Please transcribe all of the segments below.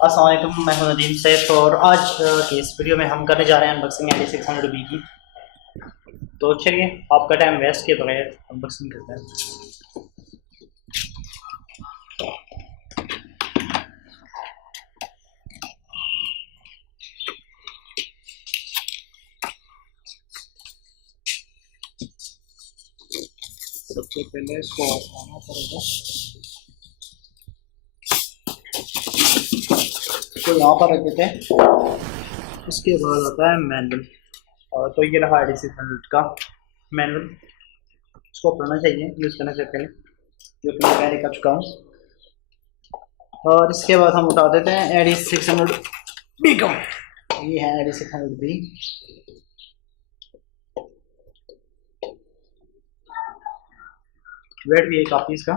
अस्सलाम वालेकुम, मैं हूं नदीम सैफ और आज की इस वीडियो में हम करने जा रहे हैं अनबॉक्सिंग Ad600B की। तो चलिए आपका टाइम वेस्ट किए बगैर अनबॉक्सिंग करते हैं। सबसे पहले इसको हटाना पड़ेगा। तो यहाँ पर रख देते हैं। उसके बाद आता है मैनुअल। और तो ये रहा Ad600 का मैनुअल। इसको पढ़ना चाहिए यूज़ करने से पहले, जो कि मैं पहले कर चुका हूँ। और इसके बाद हम उठा देते हैं Ad600B को। ये है Ad600B। वेट भी है काफ़ी इसका।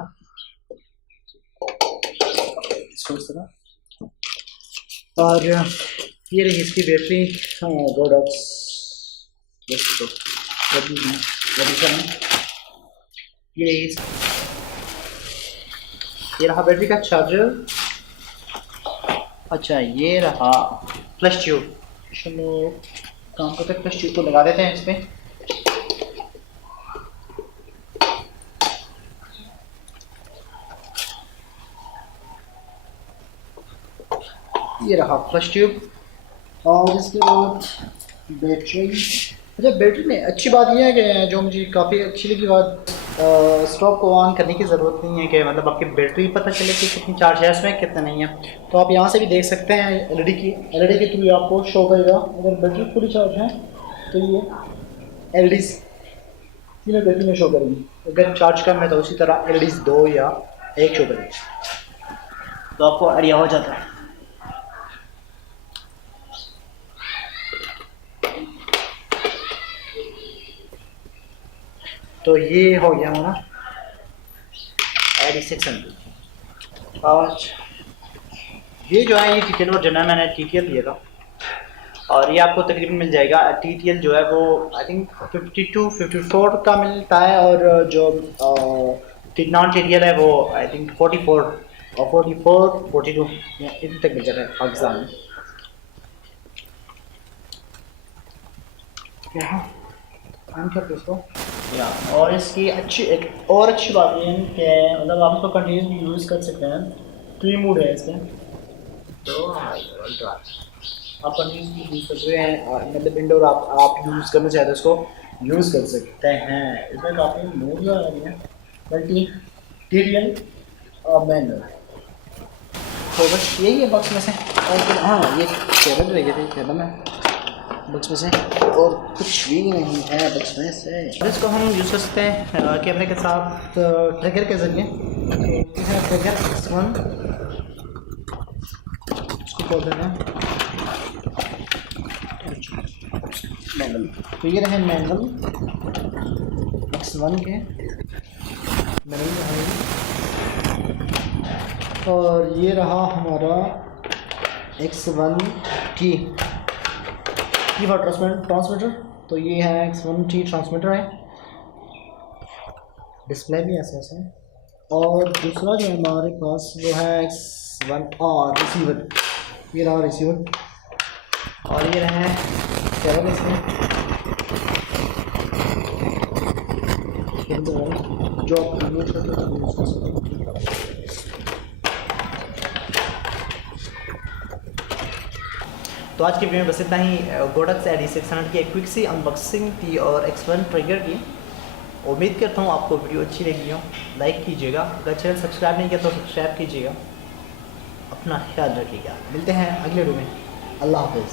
और ये रही इसकी बैटरी गोडॉक्स। ये रहा बैटरी का चार्जर। अच्छा ये रहा फ्लश ट्यूब। चलो काम करते फ्लश ट्यूब को लगा देते हैं इस पर। ये रहा फ्लश ट्यूब। और इसके बाद बैटरी। अच्छा बैटरी में अच्छी बात यह है कि जो मुझे काफ़ी अच्छी लगी बात, स्टॉप को ऑन करने की ज़रूरत नहीं है कि मतलब आपकी बैटरी पता चले कि कितनी चार्ज है इसमें कितना नहीं है। तो आप यहाँ से भी देख सकते हैं एलईडी के थ्रू आपको शो करेगा। अगर बैटरी पूरी चार्ज है तो ये एलईडीज तीनों बैटरी में शो करेगी। अगर चार्ज कम है तो उसी तरह एलईडीज 2 या 1 शो करेगी। तो आपको आइडिया हो जाता है। तो ये हो गया हमारा Ad600। और ये जो है ये टीटीएल वर्जन है, मैंने टीटीएल लिया था। और ये आपको तकरीबन मिल जाएगा। टीटीएल जो है वो आई थिंक 52-54 का मिलता है। और जो नॉन टीटीएल है वो आई थिंक 44 और 42 इतने तक मिल जाता है पाकिस्तान में। इसको और इसकी एक और अच्छी बात ये है कि मतलब आप इसको कंटिन्यूसली यूज़ कर सकते हैं। 3 मोड है इसके। तो आप कंटिन्यूसली यूज़ कर सकते हैं। मतलब इंडोर आप यूज़ करना चाहते हैं इसको यूज़ कर सकते हैं। इसमें काफ़ी मोड आ रही है मल्टी टीटीएल और मैनुअल। तो बस यही है बॉक्स में से। और फिर हाँ ये केबल रह गई थी केबल में बॉक्स में से, और कुछ भी नहीं है बॉक्स में से। इसको हम यूज़ कर सकते हैं कैमरे के साथ ट्रिगर के ज़रिए। तो है ट्रिगर X1, इसको खोल देना है मैनुअल। तो ये रहे मैनुअल X1 के मैनुअल। और ये रहा हमारा X1T की ट्रांसमीटर। तो ये है X1T ट्रांसमीटर है। डिस्प्ले भी ऐसे ऐसे है। और दूसरा जो है हमारे पास वो है X1R रिसीवर। ये रहा रिसीवर। और ये रहे केबल इसमें जो आप यूज कर सकते हैं। तो आज की वीडियो में बस इतना ही। गोडक्स Ad600 की एक क्विक सी अनबॉक्सिंग थी और X1 ट्रिगर की। उम्मीद करता हूँ आपको वीडियो अच्छी लगी हो। लाइक कीजिएगा, अगर चैनल सब्सक्राइब नहीं किया तो सब्सक्राइब कीजिएगा। अपना ख्याल रखिएगा। मिलते हैं अगले वीडियो में। अल्लाह हाफ़िज़।